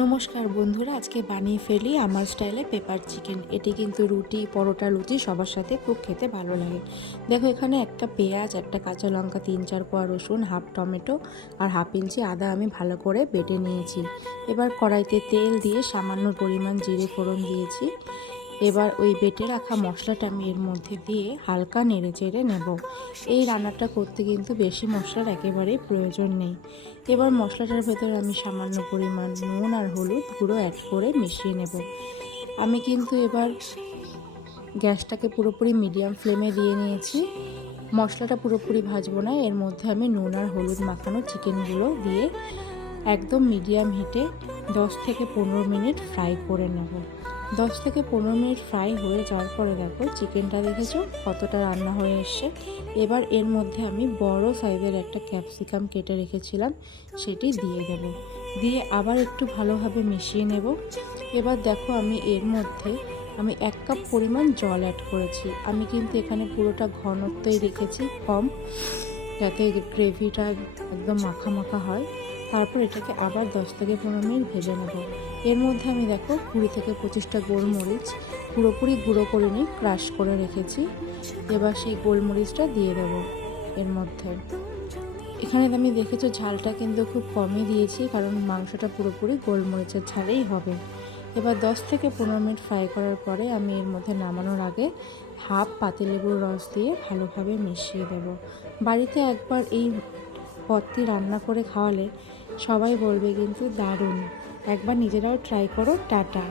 নমস্কার বন্ধুরা, আজকে বানিয়ে ফেলি আমার স্টাইলে পেপার চিকেন। এটি কিন্তু রুটি, পরোটা, লুচি সবার সাথে খুব খেতে ভালো লাগে। দেখো, এখানে একটা পেঁয়াজ, একটা কাঁচা লঙ্কা, 3-4 কোয়া রসুন, হাফ টমেটো আর হাফ ইঞ্চি আদা আমি ভালো করে বেটে নিয়েছি। এবার কড়াইতে তেল দিয়ে সামান্য পরিমাণ জিরে ফোড়ন দিয়েছি। এবার ওই বেটে রাখা মশলাটা আমি এর মধ্যে দিয়ে হালকা নেড়ে চেড়ে নেব। এই রান্নাটা করতে কিন্তু বেশি মশলার একেবারেই প্রয়োজন নেই। এবার মশলাটার ভেতরে আমি সামান্য পরিমাণ নুন আর হলুদ গুঁড়ো অ্যাড করে মিশিয়ে নেব। আমি কিন্তু এবার গ্যাসটাকে পুরোপুরি মিডিয়াম ফ্লেমে দিয়ে নিয়েছি। মশলাটা পুরোপুরি ভাজবো না, এর মধ্যে আমি নুন আর হলুদ মাখানো চিকেনগুলো দিয়ে একদম মিডিয়াম হিটে 10 থেকে 15 মিনিট ফ্রাই করে নেব। 10 থেকে 15 মিনিট ফ্রাই হয়ে যাওয়ার পরে দেখো চিকেনটা দেখেছো কতটা রান্না হয়ে এসছে। এবার এর মধ্যে আমি বড় সাইজের একটা ক্যাপসিকাম কেটে রেখেছিলাম, সেটি দিয়ে দেব। দিয়ে আবার একটু ভালোভাবে মিশিয়ে নেব। এবার দেখো আমি এর মধ্যে 1 কাপ পরিমাণ জল অ্যাড করেছি। আমি কিন্তু এখানে পুরোটা ঘনত্বই রেখেছি কম, যাতে গ্রেভিটা একদম মাখা মাখা হয়। তারপর এটাকে আবার 10 থেকে 15 মিনিট ভেজে নেব। এর মধ্যে আমি দেখো 20 থেকে 25টা গোলমরিচ পুরোপুরি গুঁড়ো করে নিয়ে ক্রাশ করে রেখেছি। এবার সেই গোলমরিচটা দিয়ে দেবো এর মধ্যে। এখানে আমি দেখেছো ঝালটা কিন্তু খুব কমই দিয়েছি, কারণ মাংসটা পুরোপুরি গোলমরিচের ঝালেই হবে। এবার 10 থেকে 15 মিনিট ফ্রাই করার পরে আমি এর মধ্যে নামানোর আগে হাফ পাতিলেবুর রস দিয়ে ভালোভাবে মিশিয়ে দেব। বাড়িতে একবার এই পদটি রান্না করে খাওয়ালে সবাই বলবে কিন্তু দারুণ। একবার নিজেরাও ট্রাই করো। টাটা।